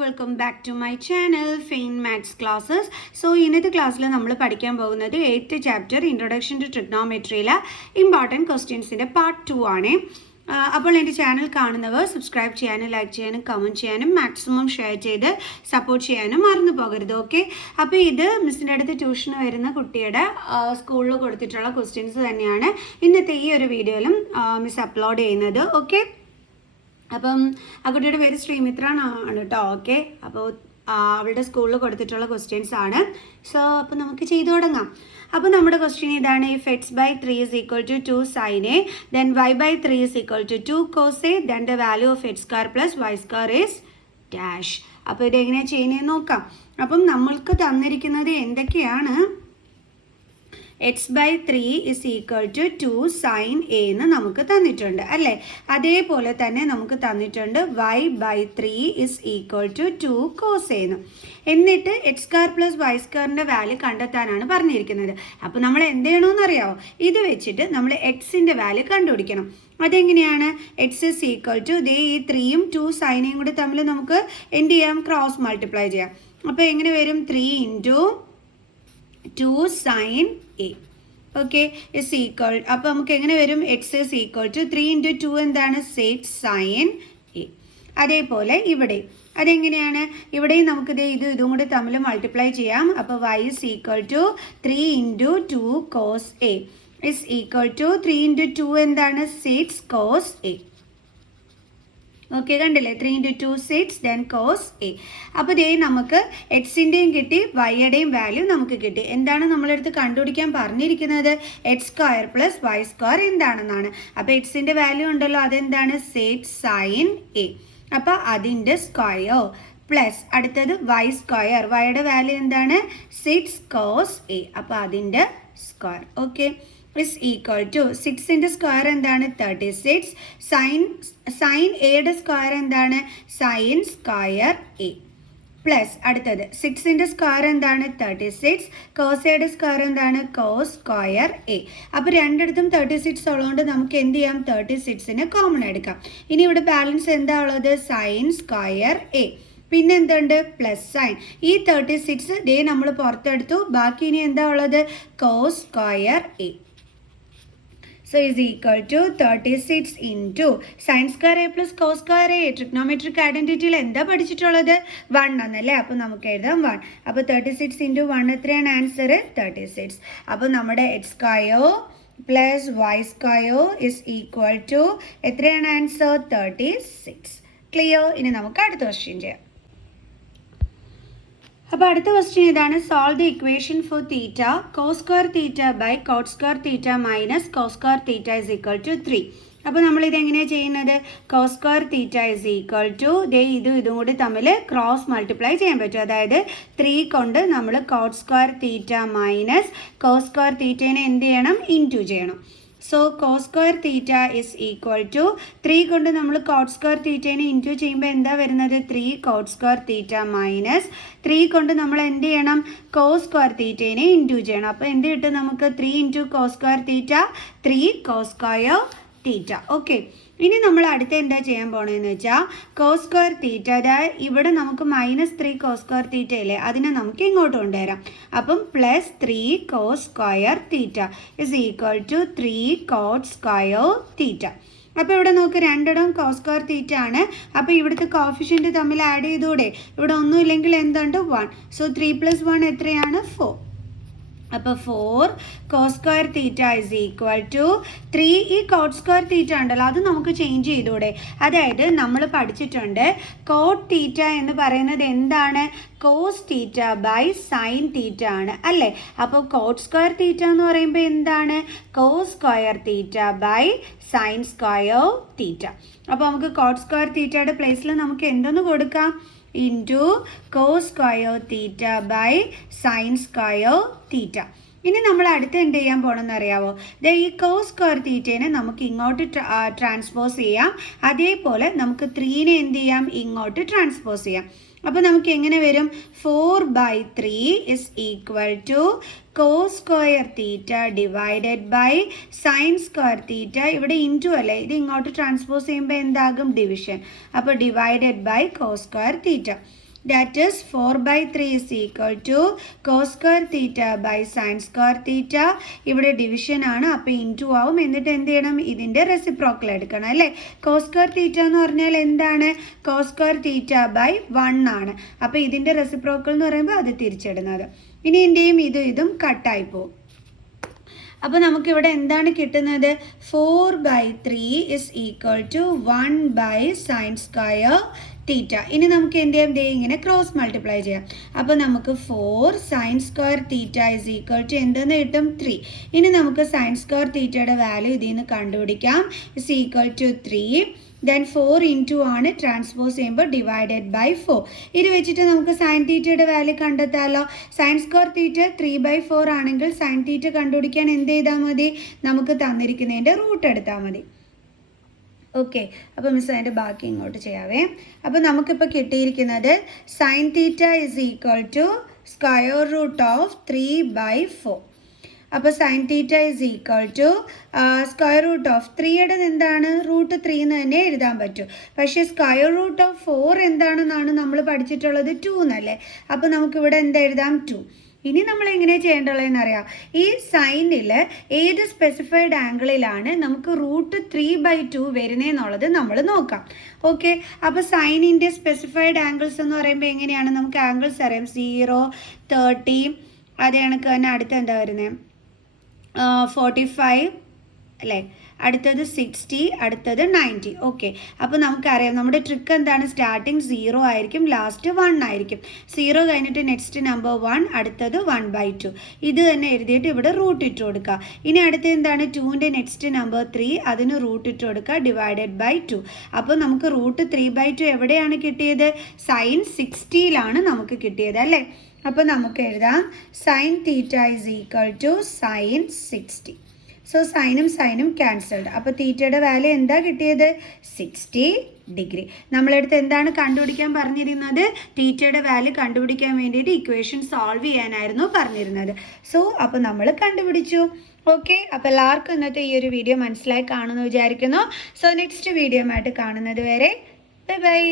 welcome back to my channel Fine Maths Classes. So ഇന്നത്തെ ക്ലാസ്സിൽ നമ്മൾ പഠിക്കാൻ പോകുന്നത് 8th chapter Introduction to Trigonometryയിലെ ഇമ്പോർട്ടൻറ്റ് ക്വസ്റ്റ്യൻസിൻ്റെ പാർട്ട് 2 ആണ്. അപ്പോൾ എൻ്റെ ചാനൽ കാണുന്നവർ സബ്സ്ക്രൈബ് ചെയ്യാനും ലൈക്ക് ചെയ്യാനും കമൻറ്റ് ചെയ്യാനും മാക്സിമം ഷെയർ ചെയ്ത് സപ്പോർട്ട് ചെയ്യാനും മറന്നു പോകരുത്. ഓക്കെ, അപ്പോൾ ഇത് മിസ്സിൻ്റെ അടുത്ത് ട്യൂഷന് വരുന്ന കുട്ടിയുടെ സ്കൂളിൽ കൊടുത്തിട്ടുള്ള ക്വസ്റ്റ്യൻസ് തന്നെയാണ് ഇന്നത്തെ ഈ ഒരു വീഡിയോയിലും മിസ് അപ്ലോഡ് ചെയ്യുന്നത്. ഓക്കെ, അപ്പം ആ കുട്ടിയുടെ പേര് ശ്രീമിത്ര ആണ് കേട്ടോ. ഓക്കെ, അപ്പോൾ അവളുടെ സ്കൂളിൽ കൊടുത്തിട്ടുള്ള ക്വസ്റ്റ്യൻസ് ആണ്. സോ അപ്പോൾ നമുക്ക് ചെയ്തു തുടങ്ങാം. അപ്പോൾ നമ്മുടെ ക്വസ്റ്റ്യൻ ഇതാണ്: if x by 3 is equal to 2 sin a, then y by 3 is equal to 2 cos a, then the value of x square plus y square is dash. അപ്പോൾ ഇതെങ്ങനെയാണ് ചെയ്യുന്നതെന്ന് നോക്കാം. അപ്പം നമ്മൾക്ക് തന്നിരിക്കുന്നത് എന്തൊക്കെയാണ്? X by 3 is equal to 2 sine A എന്ന് നമുക്ക് തന്നിട്ടുണ്ട് അല്ലേ. അതേപോലെ തന്നെ നമുക്ക് തന്നിട്ടുണ്ട് Y by 3 is equal to 2 cos A എന്ന്. എന്നിട്ട് എക്സ് സ്ക്വയർ പ്ലസ് വൈ സ്ക്വയറിൻ്റെ വാല്യൂ കണ്ടെത്താനാണ് പറഞ്ഞിരിക്കുന്നത്. അപ്പോൾ നമ്മൾ എന്ത് ചെയ്യണമെന്ന് അറിയാമോ? ഇത് വെച്ചിട്ട് നമ്മൾ എക്സിൻ്റെ വാല്യൂ കണ്ടുപിടിക്കണം. അതെങ്ങനെയാണ്? എക്സ് ഇസ് ഈക്വൽ ടു ദേ ഈ 3യും 2 സൈനയും കൂടി തമ്മിൽ നമുക്ക് എന്ത് ചെയ്യാം? ക്രോസ് മൾട്ടിപ്ലൈ ചെയ്യാം. അപ്പോൾ എങ്ങനെ വരും? 3 into 2 sine A. Okay, is equal, അപ്പോൾ നമുക്ക് എങ്ങനെ വരും? X is equal to 3 into 2 എന്താണ്? 6 സൈൻ എ. അതേപോലെ ഇവിടെ അതെങ്ങനെയാണ്? ഇവിടെയും നമുക്ക് ഇതും കൂടി തമ്മിൽ മൾട്ടിപ്ലൈ ചെയ്യാം. അപ്പോൾ y is equal to 3 into 2 cos A is equal to 3 into 2 എന്താണ്? 6 കോസ് എ. ഓക്കെ, കണ്ടില്ലേ? 3 ഇൻറ്റു 2 6, ദെൻ കോസ് എ. അപ്പോൾ ദേ നമുക്ക് എക്സിൻ്റെയും കിട്ടി, വൈയുടെയും വാല്യൂ നമുക്ക് കിട്ടി. എന്താണ് നമ്മളെടുത്ത് കണ്ടുപിടിക്കാൻ പറഞ്ഞിരിക്കുന്നത്? X square plus y square എന്താണെന്നാണ്. അപ്പോൾ എക്സിൻ്റെ വാല്യൂ ഉണ്ടല്ലോ, അതെന്താണ്? 6 സൈൻ എ. അപ്പോൾ അതിൻ്റെ സ്ക്വയർ പ്ലസ് അടുത്തത് വൈ സ്ക്വയർ, വൈയുടെ വാല്യൂ എന്താണ്? 6 കോസ് എ. അപ്പോൾ അതിൻ്റെ square. Okay, is equal to 6ൻ്റെ സ്ക്വയർ എന്താണ്? 36. സൈൻ എയുടെ സ്ക്വയർ എന്താണ്? Sign square A. പ്ലസ് അടുത്തത് 6ൻ്റെ സ്ക്വയർ എന്താണ്? 36. കോസ് എയുടെ സ്ക്വയർ എന്താണ്? Cos square A. അപ്പോൾ രണ്ടിടത്തും 36 ഉള്ളതുകൊണ്ട് നമുക്ക് എന്ത് ചെയ്യാം? 36നെ കോമൺ എടുക്കാം. ഇനി ഇവിടെ ബാലൻസ് എന്താ ഉള്ളത്? Sine square A. പിന്നെ എന്തുണ്ട്? Plus sine. ഈ 36 ദേ നമ്മൾ പുറത്തെടുത്തു. ബാക്കി ഇനി എന്താ ഉള്ളത്? Cos square A. So is equal to 36 into sin square a plus cos square a. Trigonometric identity എന്താ പഠിച്ചിട്ടുള്ളത്? 1 ആണല്ലേ. അപ്പോൾ നമുക്ക് എഴുതാം 1. അപ്പോൾ 36 into 1 എത്രയാണ് ആൻസർ? 36. അപ്പോൾ നമ്മുടെ x square plus y square is equal to എത്രയാണ് ആൻസർ? 36. ക്ലിയർ? ഇനി നമുക്ക് അടുത്ത ക്വസ്റ്റ്യൻ ചെയ്യാം. അപ്പോൾ അടുത്ത ക്വസ്റ്റ്യൻ ഇതാണ്: solve the equation for theta cos square theta by cot square theta minus cos square theta is equal to 3. അപ്പോൾ നമ്മളിത് എങ്ങനെയാണ് ചെയ്യുന്നത്? Cos square theta is equal to ഇതും കൂടി തമ്മിൽ ക്രോസ് മൾട്ടിപ്ലൈ ചെയ്യാൻ പറ്റും. അതായത് 3 കൊണ്ട് നമ്മൾ cot square theta minus cos square തീറ്റേനെ എന്ത് ചെയ്യണം? ഇൻറ്റു ചെയ്യണം. So cos square theta is equal to 3 കൊണ്ട് നമ്മൾ കോട്ട് സ്ക്വയർ തീറ്റേനെ ഇൻറ്റു ചെയ്യുമ്പോൾ എന്താ വരുന്നത്? 3 കോട്ട് സ്ക്വയർ തീറ്റ മൈനസ് 3 കൊണ്ട് നമ്മൾ എന്ത് ചെയ്യണം? കോസ് സ്ക്വയർ തീറ്റേനെ ഇൻറ്റു ചെയ്യണം. അപ്പോൾ എന്ത് കിട്ടും നമുക്ക്? 3 into cos square theta 3 cos square theta. Okay, ഇനി നമ്മൾ അടുത്ത എന്താ ചെയ്യാൻ പോണതെന്ന് വെച്ചാൽ കോസ് സ്ക്വയർ തീറ്റ, അതായത് ഇവിടെ നമുക്ക് -3 കോസ് സ്ക്വയർ തീറ്റ ഇല്ലേ, അതിനെ നമുക്ക് ഇങ്ങോട്ട് കൊണ്ടുവരാം. അപ്പം plus 3 cos square theta is equal to 3 cot square theta. അപ്പോൾ ഇവിടെ നമുക്ക് രണ്ടിടവും കോസ് സ്ക്വയർ തീറ്റ ആണ്. അപ്പോൾ ഇവിടുത്തെ കോഫിഷ്യൻ്റ് തമ്മിൽ ആഡ് ചെയ്തൂടെ? ഇവിടെ ഒന്നും ഇല്ലെങ്കിൽ എന്തുണ്ട്? 1. സോ 3 + 1 എത്രയാണ്? 4. അപ്പോൾ 4 cos square theta is equal to 3. ഈ കോട്ട് സ്ക്വയർ തീറ്റ ഉണ്ടല്ലോ, അത് നമുക്ക് ചേഞ്ച് ചെയ്തൂടെ? അതായത് നമ്മൾ പഠിച്ചിട്ടുണ്ട് കോട്ട് തീറ്റ എന്ന് പറയുന്നത് എന്താണ്? Cos theta by sine theta ആണ് അല്ലേ. അപ്പോൾ കോട്ട് സ്ക്വയർ തീറ്റ എന്ന് പറയുമ്പോൾ എന്താണ്? Cos square theta by sine square theta. അപ്പോൾ നമുക്ക് കോട്ട് സ്ക്വയർ തീറ്റയുടെ പ്ലേസിൽ നമുക്ക് എന്തൊന്ന് കൊടുക്കാം? Into cos square theta by sine square theta. ഇനി നമ്മൾ അടുത്ത് എന്ത് ചെയ്യാൻ പോകണമെന്ന് അറിയാമോ? ഈ കോസ് സ്ക്വയർ തീറ്റേനെ നമുക്ക് ഇങ്ങോട്ട് ട്രാൻസ്പോസ് ചെയ്യാം. അതേപോലെ നമുക്ക് 3നെ എന്ത് ചെയ്യാം? ഇങ്ങോട്ട് ട്രാൻസ്പോസ് ചെയ്യാം. അപ്പോൾ നമുക്ക് എങ്ങനെ വരും? 4/3 is equal to cos square theta divided by sine square theta. ഇവിടെ ഇൻറ്റു അല്ലേ, ഇത് ഇങ്ങോട്ട് ട്രാൻസ്പോസ് ചെയ്യുമ്പോൾ എന്താകും? ഡിവിഷൻ. അപ്പോൾ divided by cos square theta. That is 4/3 is equal to cos square theta by sin square theta. ഇവിടെ division ആണ്, അപ്പോൾ ഇൻറ്റു ആവും. എന്നിട്ട് എന്ത് ചെയ്യണം? ഇതിൻ്റെ റെസിപ്രോക്കൽ എടുക്കണം അല്ലേ. കോസ് സ്ക്വയർ തീറ്റ എന്ന് പറഞ്ഞാൽ എന്താണ്? കോസ് സ്ക്വയർ തീറ്റ ബൈ 1 ആണ്. അപ്പോൾ ഇതിൻ്റെ റെസിപ്രോക്കൽ എന്ന് പറയുമ്പോൾ അത് തിരിച്ചിടുന്നത്. ഇനി ഇതിൻ്റെയും ഇതും കട്ടായി പോകും. അപ്പോൾ നമുക്കിവിടെ എന്താണ് കിട്ടുന്നത്? 4/3 is equal to 1/sin square theta. ഇനി നമുക്ക് എന്ത് ചെയ്യാം? ദേ ഇങ്ങനെ ക്രോസ് മൾട്ടിപ്ലൈ ചെയ്യാം. അപ്പോൾ നമുക്ക് 4 sin square theta is equal to എന്തെന്ന് കിട്ടും? 3. ഇനി നമുക്ക് സൈൻ സ്ക്വയർ തീറ്റയുടെ വാല്യൂ ഇതിൽ നിന്ന് കണ്ടുപിടിക്കാം. Is equal to 3. Then 4 into ആണ്, ട്രാൻസ്പോസ് ചെയ്യുമ്പോൾ ഡിവൈഡഡ് ബൈ 4. ഇത് വെച്ചിട്ട് നമുക്ക് സൈൻ തീറ്റയുടെ വാല്യൂ കണ്ടെത്താമല്ലോ. സൈൻ സ്ക്വയർ തീറ്റ 3/4 ആണെങ്കിൽ സൈൻ തീറ്റ കണ്ടുപിടിക്കാൻ എന്ത് ചെയ്താൽ മതി? നമുക്ക് തന്നിരിക്കുന്നതിൻ്റെ റൂട്ട് എടുത്താൽ മതി. ഓക്കെ, അപ്പോൾ മിസ് അതിൻ്റെ ബാക്കി ഇങ്ങോട്ട് ചെയ്യാവേ. അപ്പോൾ നമുക്കിപ്പോൾ കിട്ടിയിരിക്കുന്നത് sine theta is equal to square root of 3/4. അപ്പോൾ sine theta is equal to square root of 3യുടെ എന്താണ്? റൂട്ട് 3 എന്ന് തന്നെ എഴുതാൻ പറ്റും. പക്ഷേ സ്ക്വയർ റൂട്ട് ഓഫ് 4 എന്താണെന്നാണ് നമ്മൾ പഠിച്ചിട്ടുള്ളത്? 2 എന്നല്ലേ. അപ്പോൾ നമുക്കിവിടെ എന്താ എഴുതാം? 2. ഇനി നമ്മൾ എങ്ങനെ ചെയ്യേണ്ടതെന്ന് അറിയാം. ഈ സൈനിൽ ഏത് സ്പെസിഫൈഡ് ആംഗിളിലാണ് നമുക്ക് റൂട്ട് 3/2 വരുന്നതെന്നുള്ളത് നമ്മൾ നോക്കാം. ഓക്കെ, അപ്പോൾ സൈനിൻ്റെ സ്പെസിഫൈഡ് ആംഗിൾസ് എന്ന് പറയുമ്പോൾ എങ്ങനെയാണ്? നമുക്ക് ആംഗിൾസ് അറിയാം. 0, 30, അതേ കണക്ക് തന്നെ അടുത്ത് എന്താ വരുന്നത്? 45 അല്ലേ, അടുത്തത് 60, അടുത്തത് 90. ഓക്കെ, അപ്പോൾ നമുക്കറിയാം നമ്മുടെ ട്രിക്ക് എന്താണ്? സ്റ്റാർട്ടിങ് 0 ആയിരിക്കും, ലാസ്റ്റ് 1 ആയിരിക്കും. 0 കഴിഞ്ഞിട്ട് നെക്സ്റ്റ് നമ്പർ 1, അടുത്തത് 1/2. ഇത് തന്നെ എഴുതിയിട്ട് ഇവിടെ റൂട്ട് ഇട്ട് കൊടുക്കുക. ഇനി അടുത്ത എന്താണ്? 2ൻ്റെ നെക്സ്റ്റ് നമ്പർ 3, അതിന് റൂട്ട് ഇട്ട് കൊടുക്കുക, ഡിവൈഡഡ് ബൈ 2. അപ്പോൾ നമുക്ക് റൂട്ട് 3/2 എവിടെയാണ് കിട്ടിയത്? സൈൻ 60യിലാണ് നമുക്ക് കിട്ടിയത് അല്ലേ. അപ്പോൾ നമുക്ക് എഴുതാം sine theta is equal to sine 60. So സൈനും ക്യാൻസൽഡ്. അപ്പോൾ തീറ്റയുടെ വാല്യൂ എന്താ കിട്ടിയത്? 60 ഡിഗ്രി. നമ്മളടുത്ത് എന്താണ് കണ്ടുപിടിക്കാൻ പറഞ്ഞിരുന്നത്? തീറ്റയുടെ വാല്യൂ കണ്ടുപിടിക്കാൻ വേണ്ടിയിട്ട് ഇക്വേഷൻ സോൾവ് ചെയ്യാനായിരുന്നു പറഞ്ഞിരുന്നത്. സോ അപ്പോൾ നമ്മൾ കണ്ടുപിടിച്ചു. ഓക്കെ, അപ്പോൾ എല്ലാവർക്കും ഇന്നത്തെ ഈ ഒരു വീഡിയോ മനസ്സിലായി കാണുമെന്ന് വിചാരിക്കുന്നു. സോ നെക്സ്റ്റ് വീഡിയോ ആയിട്ട് കാണുന്നത് വരെ ബൈ ബൈ.